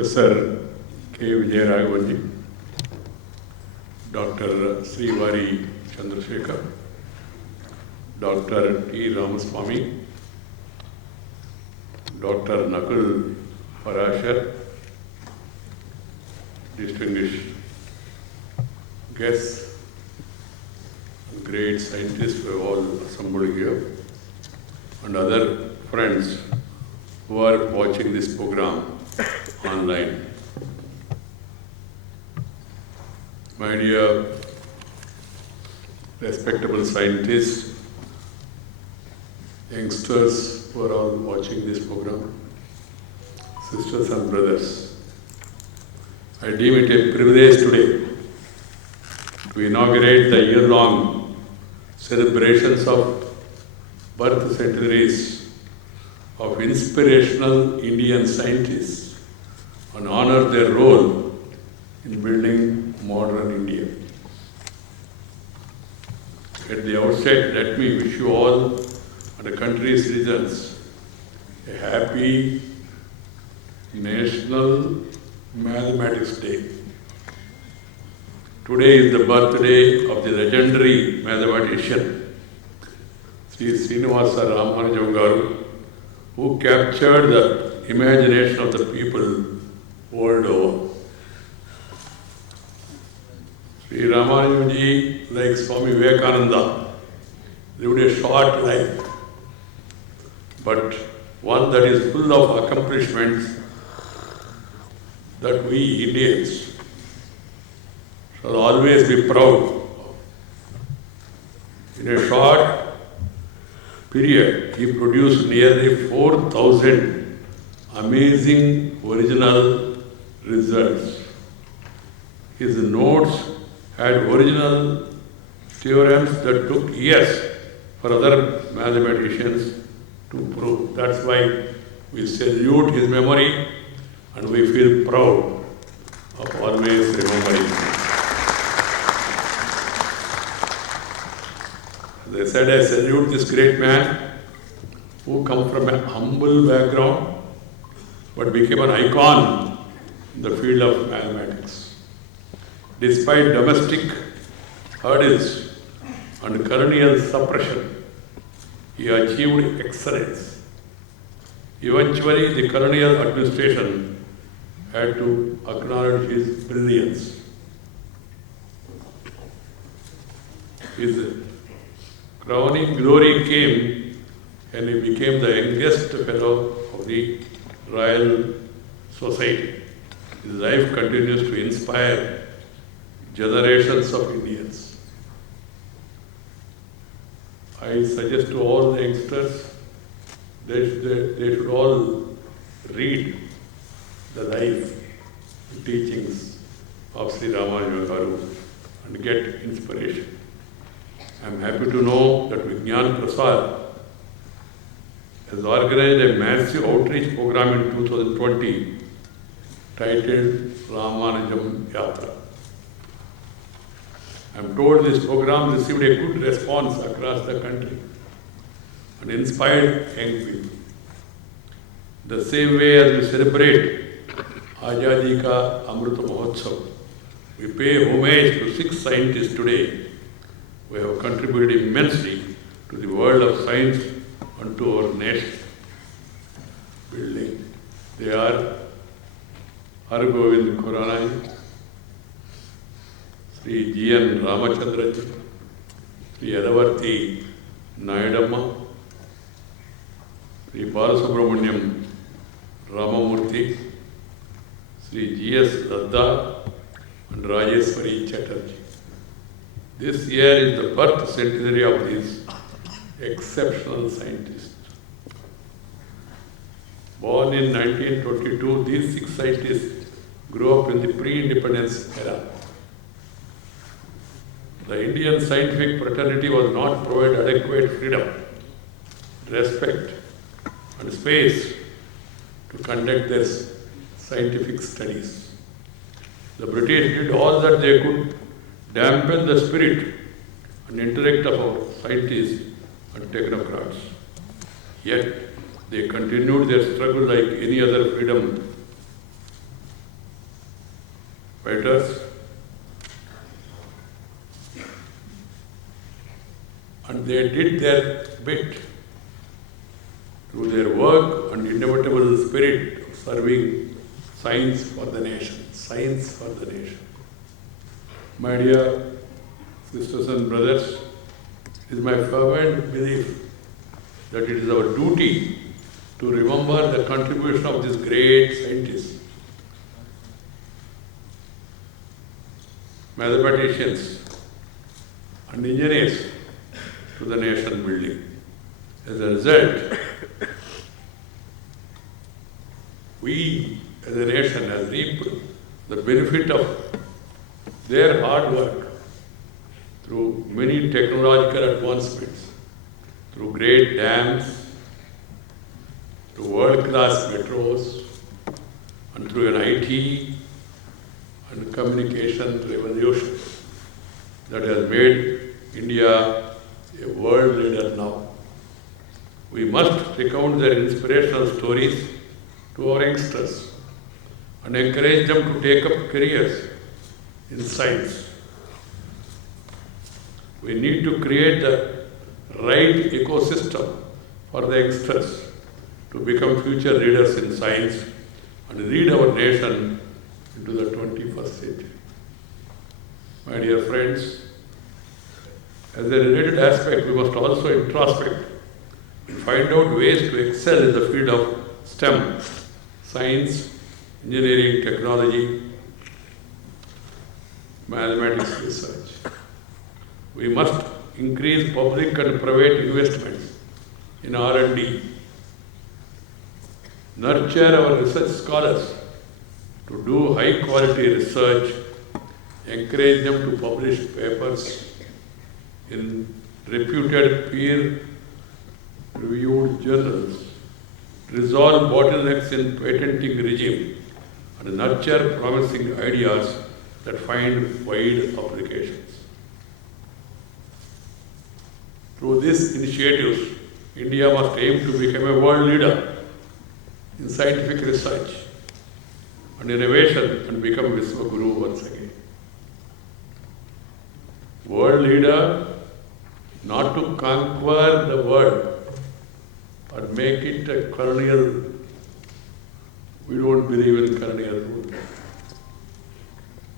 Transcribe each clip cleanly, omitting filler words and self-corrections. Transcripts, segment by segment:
Professor K. Vijayaraghavanji, Dr. Srivari Chandrasekhar, Dr. T. Ramaswamy, Dr. Nakul Parashar, distinguished guests, great scientists who have all assembled here, and other friends who are watching this program online. My dear respectable scientists, youngsters who are all watching this program, sisters and brothers, I deem it a privilege today to inaugurate the year-long celebrations of birth centenaries of inspirational Indian scientists and honor their role in building modern India. At the outset, let me wish you all and the country's citizens a happy National Mathematics Day. Today is the birthday of the legendary mathematician Sri Srinivasa Ramanujan Garu, who captured the imagination of the people world over. Sri Ramanujanji, like Swami Vivekananda, lived a short life, but one that is full of accomplishments that we Indians shall always be proud of. In a short period, he produced nearly 4,000 amazing original results. His notes had original theorems that took years for other mathematicians to prove. That's why we salute his memory and we feel proud of always remembering him. As I said, I salute this great man who comes from a humble background but became an icon in the field of mathematics. Despite domestic hurdles and colonial suppression, he achieved excellence. Eventually, the colonial administration had to acknowledge his brilliance. His crowning glory came when he became the youngest fellow of the Royal Society. His life continues to inspire generations of Indians. I suggest to all the youngsters, they should all read the life and teachings of Sri Ramanujan Garu and get inspiration. I am happy to know that Vigyan Prasad has organized a massive outreach program in 2020 titled Ramanujam Yatra. I am told this program received a good response across the country and inspired young people. The same way as we celebrate Azadi Ka Amrita Mahotsav, we pay homage to 6 scientists today who have contributed immensely to the world of science and to our nation building. They are Hargovind Khurana, Sri G.N. Ramachandraji, Sri Adavarthi Nayadamma, Sri Balasubramaniam Ramamurthy, Sri G.S. Ladda and Rajeswari Chatterjee. This year is the birth centenary of these exceptional scientists. Born in 1922, these 6 scientists grew up in the pre-independence era. The Indian scientific fraternity was not provided adequate freedom, respect, and space to conduct their scientific studies. The British did all that they could dampen the spirit and intellect of our scientists and technocrats. Yet, they continued their struggle like any other freedom fighters, and they did their bit through their work and indomitable spirit of serving science for the nation. Science for the nation. My dear sisters and brothers, it is my fervent belief that it is our duty to remember the contribution of this great scientist, mathematicians and engineers to the nation building. As a result, we as a nation have reaped the benefit of their hard work through many technological advancements, through great dams, through world-class metros, and through an IT and communication revolution that has made India a world leader now. We must recount their inspirational stories to our youngsters and encourage them to take up careers in science. We need to create the right ecosystem for the youngsters to become future leaders in science and lead our nation into the 21st century. My dear friends, as a related aspect, we must also introspect and find out ways to excel in the field of STEM, science, engineering, technology, mathematics research. We must increase public and private investments in R&D, nurture our research scholars to do high-quality research, encourage them to publish papers in reputed peer-reviewed journals, resolve bottlenecks in patenting regime, and nurture promising ideas that find wide applications. Through these initiatives, India must aim to become a world leader in scientific research and innovation and become Vishwaguru once again. World leader, not to conquer the world or make it a colonial. We don't believe in colonial rule.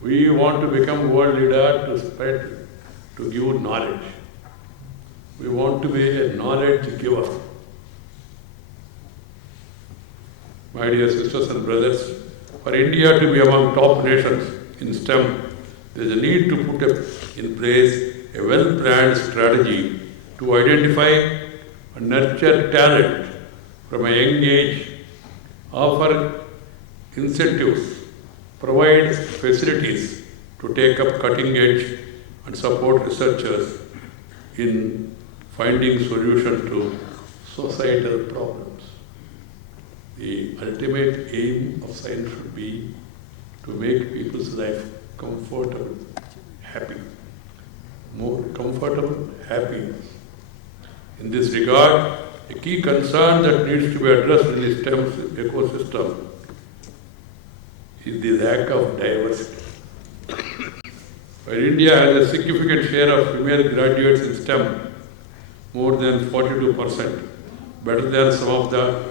We want to become world leader to spread, to give knowledge. We want to be a knowledge giver. My dear sisters and brothers, for India to be among top nations in STEM, there is a need to put in place a well-planned strategy to identify and nurture talent from a young age, offer incentives, provide facilities to take up cutting edge and support researchers in finding solutions to societal problems. The ultimate aim of science should be to make people's life comfortable, happy. More comfortable, happy. In this regard, a key concern that needs to be addressed in the STEM ecosystem is the lack of diversity. While India has a significant share of female graduates in STEM, more than 42%, better than some of the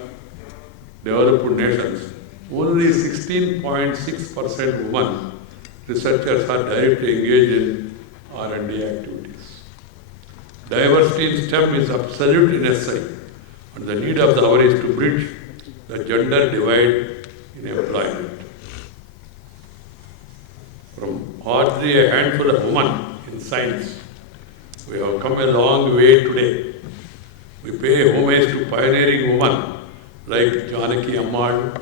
developed nations, only 16.6% women researchers are directly engaged in R&D activities. Diversity in STEM is absolutely necessary, and the need of the hour is to bridge the gender divide in employment. From hardly a handful of women in science, we have come a long way today. We pay homage to pioneering women like Janaki Ammal,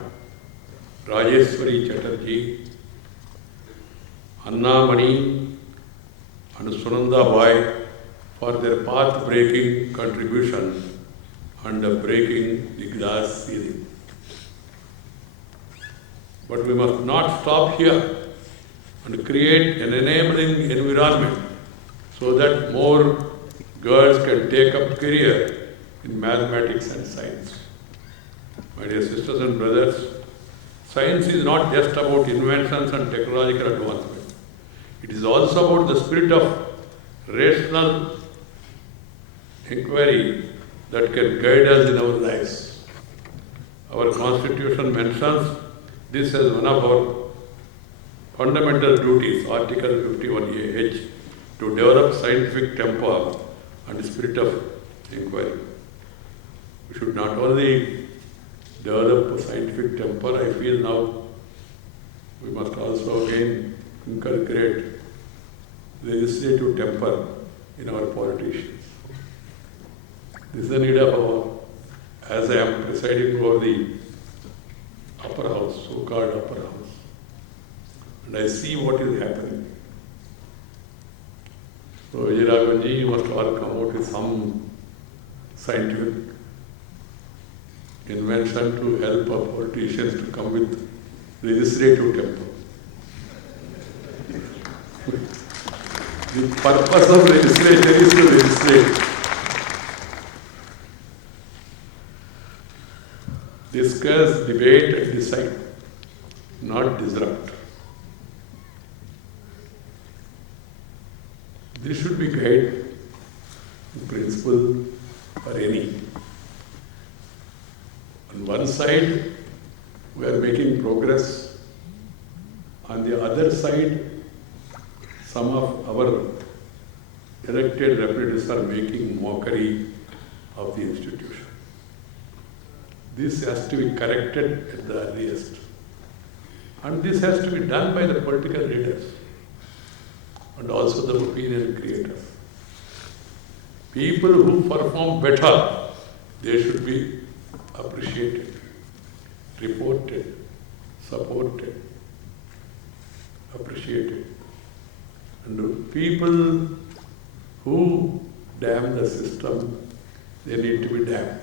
Rajeshwari Chatterjee, Anna Mani, and Sunanda Bai for their path-breaking contribution and breaking the glass ceiling. But we must not stop here and create an enabling environment so that more girls can take up career in mathematics and science. My dear sisters and brothers, Science is not just about inventions and technological advancement. It is also about the spirit of rational inquiry that can guide us in our lives. Our Constitution mentions this as one of our fundamental duties, Article 51A(h), to develop scientific temper and spirit of inquiry. We should not only develop a scientific temper, I feel now we must also again inculcate legislative temper in our politicians. This is the need of our, as I am presiding over the upper house, so-called upper house, and I see what is happening. So Vijayaraghavanji, you must all come out with some scientific invention to help our politicians to come with legislative temper. The purpose of legislature is to legislate. Discuss, debate and decide, not disrupt. This should be guide principle for any. On one side, we are making progress. On the other side, some of our elected representatives are making mockery of the institution. This has to be corrected at the earliest. And this has to be done by the political leaders and also the opinion creators. People who perform better, they should be appreciated, reported, supported, appreciated. And people who damn the system, they need to be damned.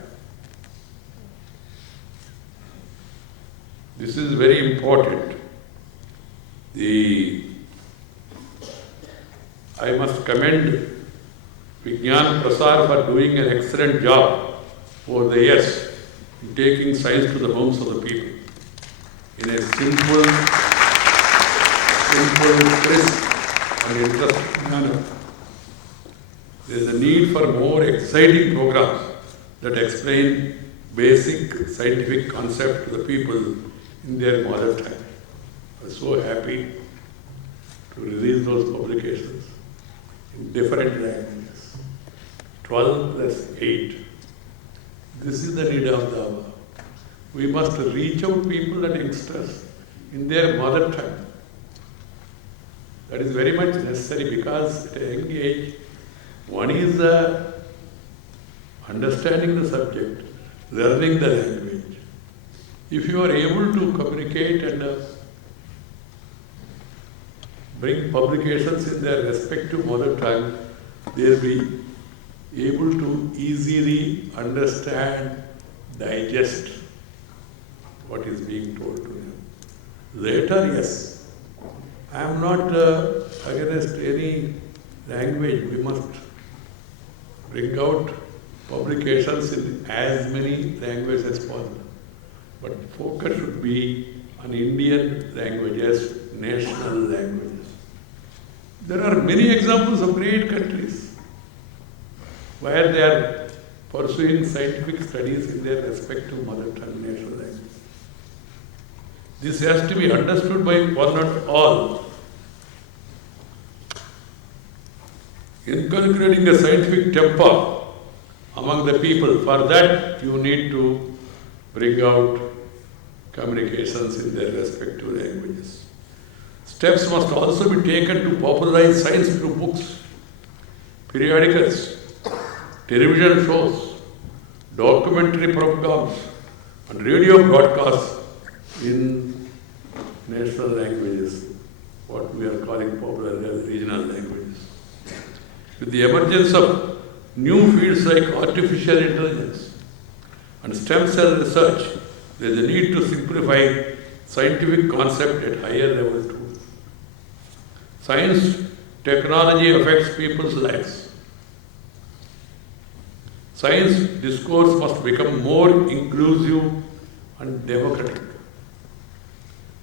This is very important. I must commend Vigyan Prasar for doing an excellent job over the years in taking science to the homes of the people in a simple, crisp and interesting manner. There is a need for more exciting programs that explain basic scientific concepts to the people in their mother tongue. I was so happy to release those publications in different languages. 12 plus 8. This is the need of the hour. We must reach out people and youngsters in their mother tongue. That is very much necessary because at a young age, one is understanding the subject, learning the language. If you are able to communicate and bring publications in their respective mother tongue, they will be able to easily understand, digest what is being told to them. Later, yes, I am not against any language. We must bring out publications in as many languages as possible. But focus should be on Indian languages, national languages. There are many examples of great countries where they are pursuing scientific studies in their respective mother tongue, national language. This has to be understood by one and all. Inculcating a scientific temper among the people, for that you need to bring out communications in their respective languages. Steps must also be taken to popularize science through books, periodicals, television shows, documentary programs, and radio broadcasts in national languages, what we are calling popularly as regional languages. With the emergence of new fields like artificial intelligence and stem cell research, there is a need to simplify scientific concept at higher level too. Science, technology affects people's lives. Science discourse must become more inclusive and democratic.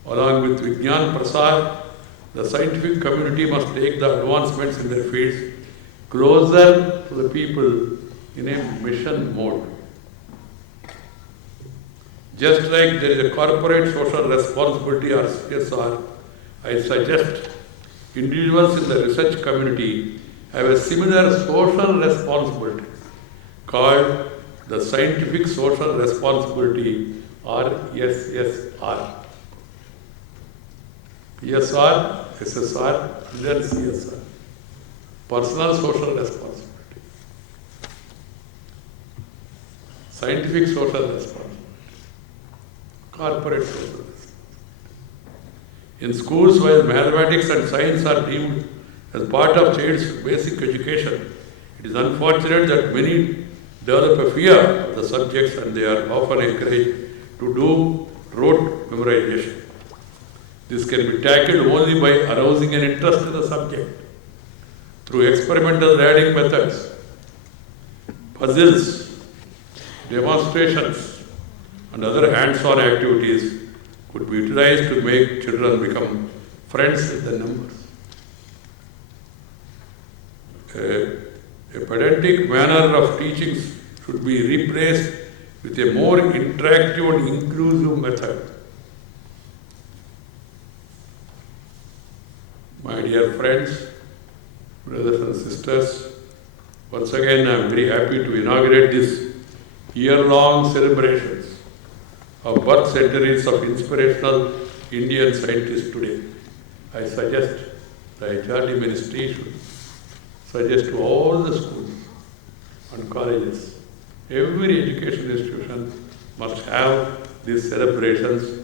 Along with Vigyan Prasar, the scientific community must take the advancements in their fields closer to the people in a mission mode. Just like there is a corporate social responsibility or CSR, I suggest individuals in the research community have a similar social responsibility called the Scientific Social Responsibility or SSR. ESR, SSR, then CSR. Personal Social Responsibility. Scientific Social Responsibility. Corporate social responsibility. In schools, while mathematics and science are deemed as part of child's basic education, it is unfortunate that many develop a fear of the subjects and they are often encouraged to do rote memorization. This can be tackled only by arousing an interest in the subject through experimental learning methods, puzzles, demonstrations, and other hands-on activities could be utilized to make children become friends with the numbers. A pedantic manner of teaching should be replaced with a more interactive and inclusive method. My dear friends, brothers and sisters, once again I am very happy to inaugurate this year-long celebrations of birth centuries of inspirational Indian scientists today. I suggest the HRD ministry should suggest to all the schools and colleges, every education institution must have these celebrations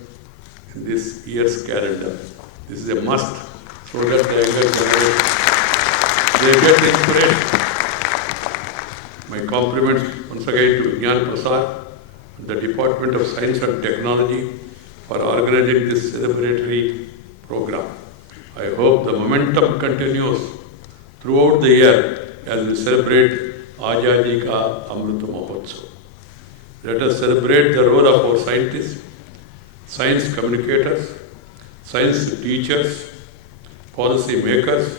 in this year's calendar. This is a must so that the younger generation, they get inspiration. My compliments once again to Vigyan Prasad and the Department of Science and Technology for organizing this celebratory program. I hope the momentum continues throughout the year as we celebrate Azadi Ka Amrit Mahotsav. Let us celebrate the role of our scientists, science communicators, science teachers, policy makers,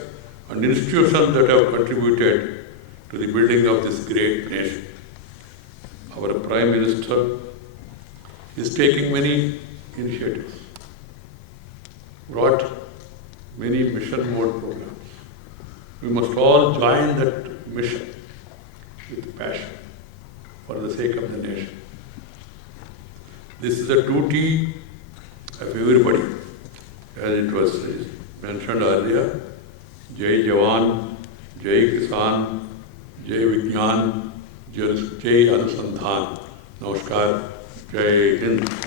and institutions that have contributed to the building of this great nation. Our Prime Minister is taking many initiatives, brought many mission mode programs. We must all join that mission with passion for the sake of the nation. This is a duty of everybody, as it was mentioned earlier. Jai Jawan, Jai Kisan, Jai Vigyan, Jai Anusandhan. Namaskar, Jai Hind.